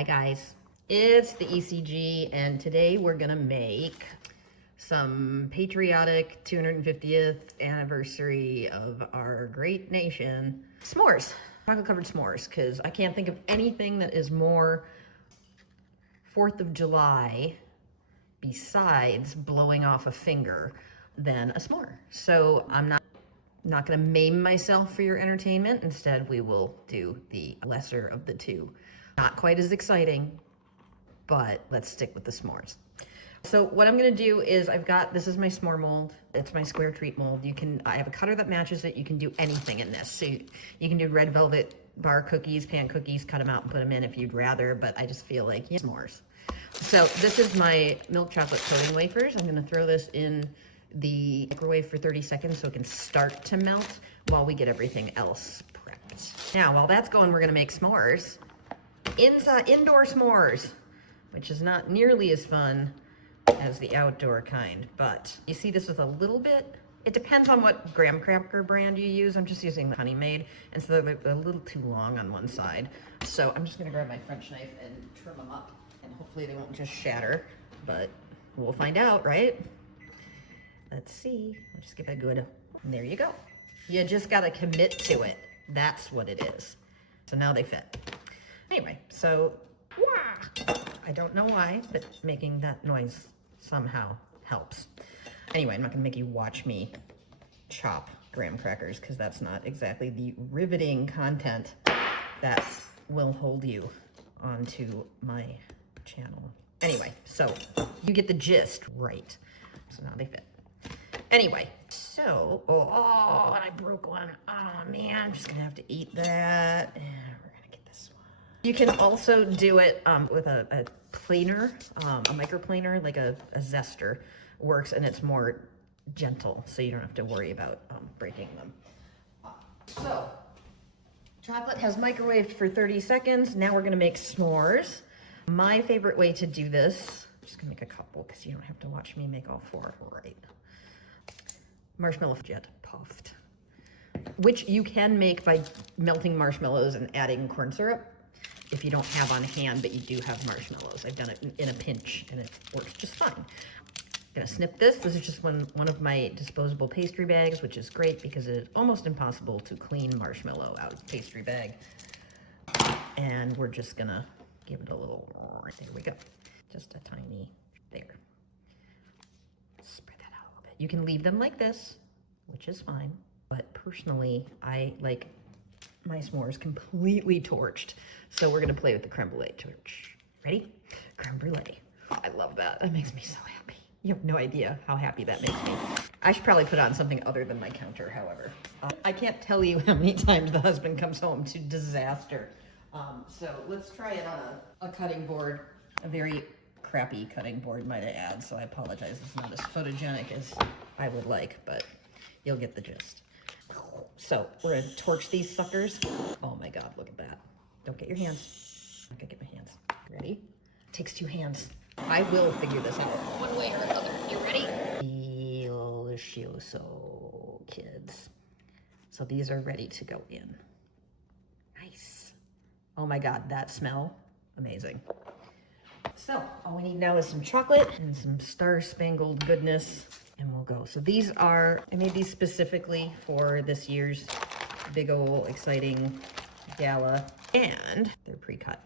Hi guys, it's the ECG and today we're gonna make some patriotic 250th anniversary of our great nation s'mores, chocolate covered s'mores, because I can't think of anything that is more 4th of July besides blowing off a finger than a s'more. So I'm not gonna maim myself for your entertainment. Instead, we will do the lesser of the two. Not quite as exciting, but let's stick with the s'mores. So what I'm gonna do is this is my s'more mold. It's my square treat mold. I have a cutter that matches it. You can do anything in this. So you can do red velvet bar cookies, pan cookies, cut them out and put them in if you'd rather, but I just feel like s'mores. So this is my milk chocolate coating wafers. I'm gonna throw this in the microwave for 30 seconds so it can start to melt while we get everything else prepped. Now, while that's going, we're gonna make s'mores. Indoor s'mores, which is not nearly as fun as the outdoor kind, but you see this with a little bit. It depends on what graham cracker brand you use. I'm just using the Honey Made, and so they're a little too long on one side. So I'm just gonna grab my French knife and trim them up, and hopefully they won't just shatter, but we'll find out, right? Let's see. I'll just give it a good, and there you go. You just gotta commit to it. That's what it is. So now they fit. Anyway, so, I don't know why, but making that noise somehow helps. Anyway, I'm not gonna make you watch me chop graham crackers because that's not exactly the riveting content that will hold you onto my channel. Anyway, so you get the gist, right? So now they fit. Anyway, so, oh, and I broke one. Oh man, I'm just gonna have to eat that. And we're gonna get this one. You can also do it with a planer, a microplaner, like a zester works, and it's more gentle, so you don't have to worry about breaking them. So, chocolate has microwaved for 30 seconds. Now we're gonna make s'mores. My favorite way to do this, I'm just gonna make a couple because you don't have to watch me make all four, right? Marshmallow jet puffed, which you can make by melting marshmallows and adding corn syrup if you don't have on hand, but you do have marshmallows. I've done it in a pinch and it works just fine. I'm gonna snip this. This is just one of my disposable pastry bags, which is great because it is almost impossible to clean marshmallow out of a pastry bag. And we're just gonna give it a little, there we go. Just a tiny, there. Spread that out a little bit. You can leave them like this, which is fine. But personally, I like my s'mores completely torched. So we're gonna play with the creme brulee torch. Ready? Creme brulee. Oh, I love that. That makes me so happy. You have no idea how happy that makes me. I should probably put on something other than my counter, however. I can't tell you how many times the husband comes home to disaster. So let's try it on a cutting board, a very crappy cutting board, might I add, so I apologize. It's not as photogenic as I would like, but you'll get the gist. So we're gonna torch these suckers. Oh my God, look at that. Don't get your hands. I'm gonna get my hands. Ready? It takes two hands. I will figure this out one way or another. You ready? Delicioso, kids. So these are ready to go in. Nice. Oh my God, that smell, amazing. So all we need now is some chocolate and some star-spangled goodness, and we'll go. So these are, I made these specifically for this year's big ol' exciting gala, and they're pre-cut.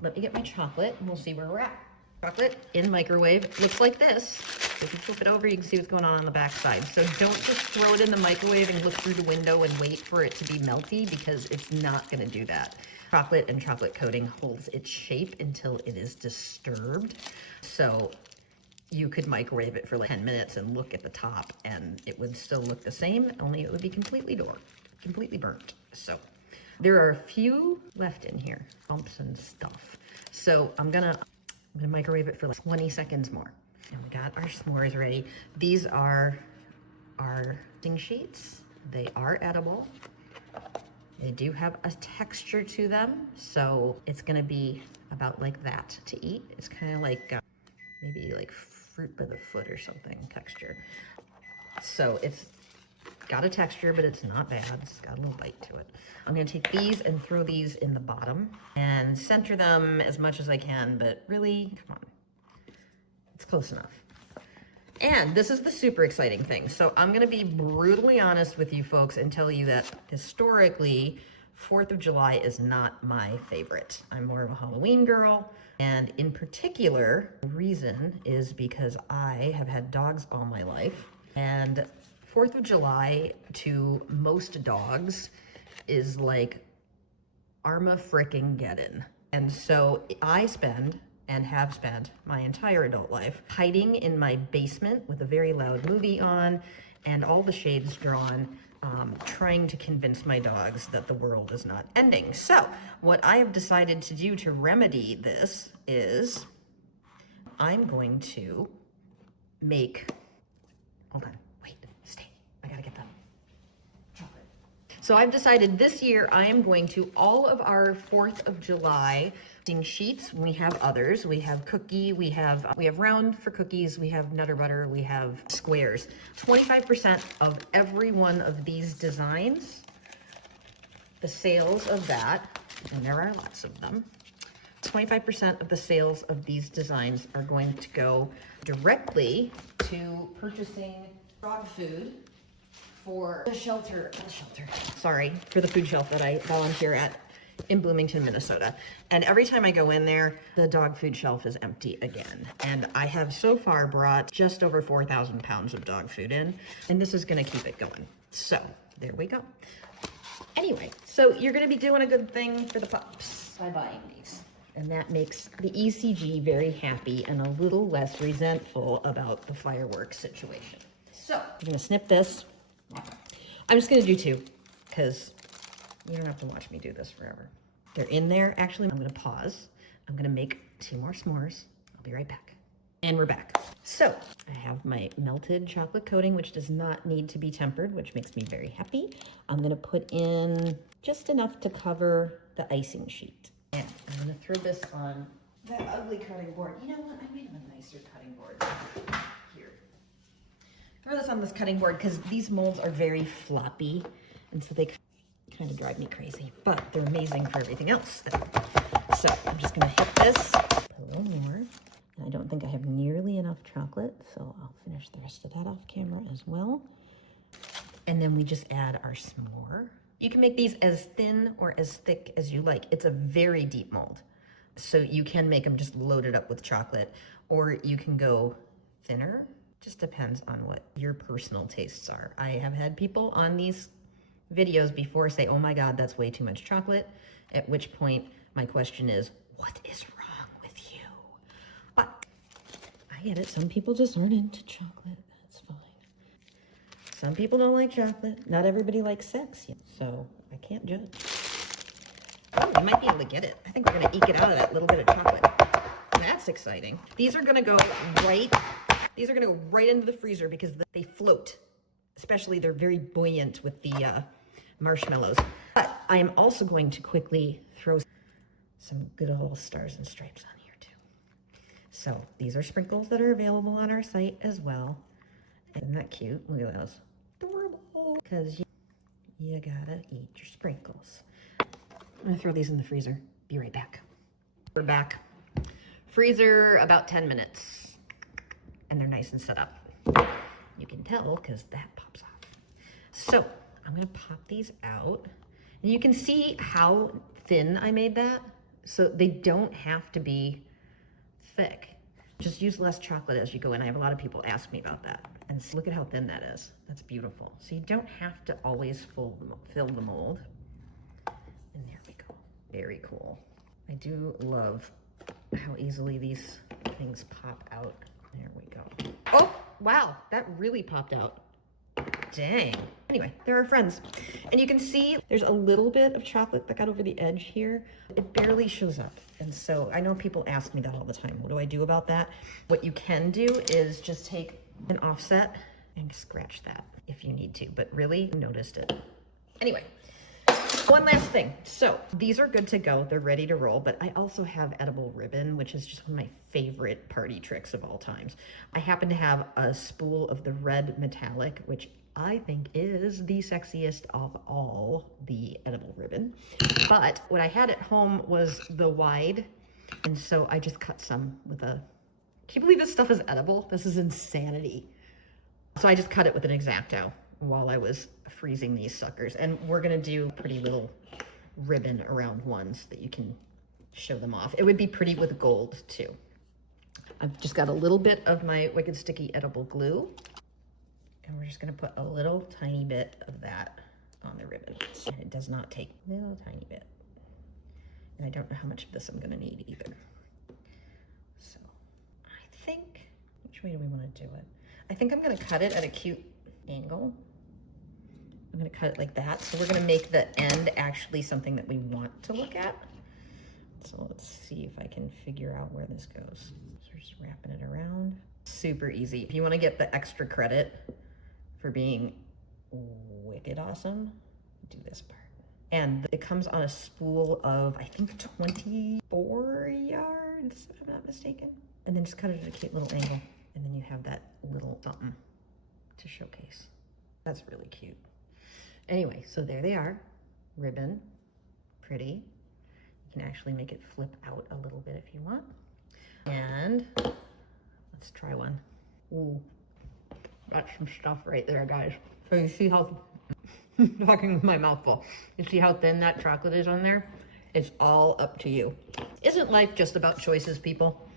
Let me get my chocolate and we'll see where we're at. Chocolate in microwave, it looks like this. If you flip it over, you can see what's going on the back side. So don't just throw it in the microwave and look through the window and wait for it to be melty, because it's not gonna do that. Chocolate and chocolate coating holds its shape until it is disturbed. So you could microwave it for like 10 minutes and look at the top and it would still look the same, only it would be completely burnt. So there are a few left in here, bumps and stuff. So I'm gonna microwave it for like 20 seconds more. And we got our s'mores ready. These are our ding sheets. They are edible. They do have a texture to them, so it's gonna be about like that to eat. It's kind of like maybe like fruit by the foot or something texture. So it's got a texture, but it's not bad. It's got a little bite to it. I'm gonna take these and throw these in the bottom and center them as much as I can, but really, come on, it's close enough. And this is the super exciting thing. So I'm gonna be brutally honest with you folks and tell you that historically, 4th of July is not my favorite. I'm more of a Halloween girl. And in particular, the reason is because I have had dogs all my life. And 4th of July to most dogs is like Arma-frickin-geddon. And so I spend and have spent my entire adult life hiding in my basement with a very loud movie on and all the shades drawn, trying to convince my dogs that the world is not ending. So what I have decided to do to remedy this is I'm going to make, hold on, wait, stay, I gotta get them. Chocolate. So I've decided this year I am going to all of our 4th of July sheets. We have others. We have cookie, we have round for cookies, we have Nutter Butter, we have squares. 25% of every one of these designs, the sales of that, and there are lots of them, 25% of the sales of these designs are going to go directly to purchasing dog food for the shelter, for the food shelf that I volunteer at in Bloomington, Minnesota. And every time I go in there, the dog food shelf is empty again. And I have so far brought just over 4,000 pounds of dog food in, and this is gonna keep it going. So there we go. Anyway, so you're gonna be doing a good thing for the pups by buying these. And that makes the ECG very happy and a little less resentful about the fireworks situation. So I'm gonna snip this. I'm just gonna do 2, because you don't have to watch me do this forever. They're in there. Actually, I'm gonna pause. I'm gonna make 2 more s'mores. I'll be right back. And we're back. So I have my melted chocolate coating, which does not need to be tempered, which makes me very happy. I'm gonna put in just enough to cover the icing sheet. And I'm gonna throw this on that ugly cutting board. You know what? I made a nicer cutting board. Here. Throw this on this cutting board because these molds are very floppy, and so they kind of drive me crazy, but they're amazing for everything else. So I'm just gonna hit this, put a little more. And I don't think I have nearly enough chocolate, so I'll finish the rest of that off camera as well. And then we just add our s'more. You can make these as thin or as thick as you like. It's a very deep mold. So you can make them just loaded up with chocolate, or you can go thinner. Just depends on what your personal tastes are. I have had people on these videos before say, oh my God, that's way too much chocolate. At which point my question is, what is wrong with you? But I get it. Some people just aren't into chocolate. That's fine. Some people don't like chocolate. Not everybody likes sex, so I can't judge. Oh, we might be able to get it. I think we're gonna eke it out of that little bit of chocolate. That's exciting. These are gonna go right into the freezer because they float. Especially they're very buoyant with the marshmallows. But I am also going to quickly throw some good old stars and stripes on here too. So these are sprinkles that are available on our site as well. Isn't that cute? Look at those. Adorable. Because you gotta eat your sprinkles. I'm gonna throw these in the freezer. Be right back. We're back. Freezer about 10 minutes. And they're nice and set up. You can tell because that pops off. So I'm gonna pop these out. And you can see how thin I made that. So they don't have to be thick. Just use less chocolate as you go in. I have a lot of people ask me about that. And look at how thin that is. That's beautiful. So you don't have to always fill the mold. And there we go. Very cool. I do love how easily these things pop out. There we go. Oh, wow, that really popped out. Dang. Anyway, they're our friends. And you can see there's a little bit of chocolate that got over the edge here. It barely shows up. And so I know people ask me that all the time. What do I do about that? What you can do is just take an offset and scratch that if you need to, but really noticed it. Anyway, one last thing. So these are good to go. They're ready to roll, but I also have edible ribbon, which is just one of my favorite party tricks of all times. I happen to have a spool of the red metallic, which I think is the sexiest of all the edible ribbon. But what I had at home was the wide, and so I just cut some with a, can you believe this stuff is edible? This is insanity. So I just cut it with an X-Acto while I was freezing these suckers. And we're gonna do pretty little ribbon around ones that you can show them off. It would be pretty with gold too. I've just got a little bit of my Wicked Sticky edible glue, and we're just gonna put a little tiny bit of that on the ribbon. And it does not take a little tiny bit. And I don't know how much of this I'm gonna need either. So I think, which way do we wanna do it? I think I'm gonna cut it at a cute angle. I'm gonna cut it like that. So we're gonna make the end actually something that we want to look at. So let's see if I can figure out where this goes. So we're just wrapping it around. Super easy. If you wanna get the extra credit for being wicked awesome, do this part. And it comes on a spool of, I think, 24 yards, if I'm not mistaken. And then just cut it at a cute little angle. And then you have that little something to showcase. That's really cute. Anyway, so there they are. Ribbon, pretty. You can actually make it flip out a little bit if you want. And let's try one. Ooh, that's some stuff right there, guys. So you see how, talking with my mouth full, you see how thin that chocolate is on there? It's all up to you. Isn't life just about choices, people?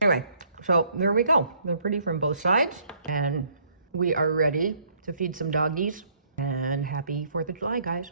Anyway, so there we go. They're pretty from both sides, and we are ready to feed some doggies. And happy 4th of July, guys.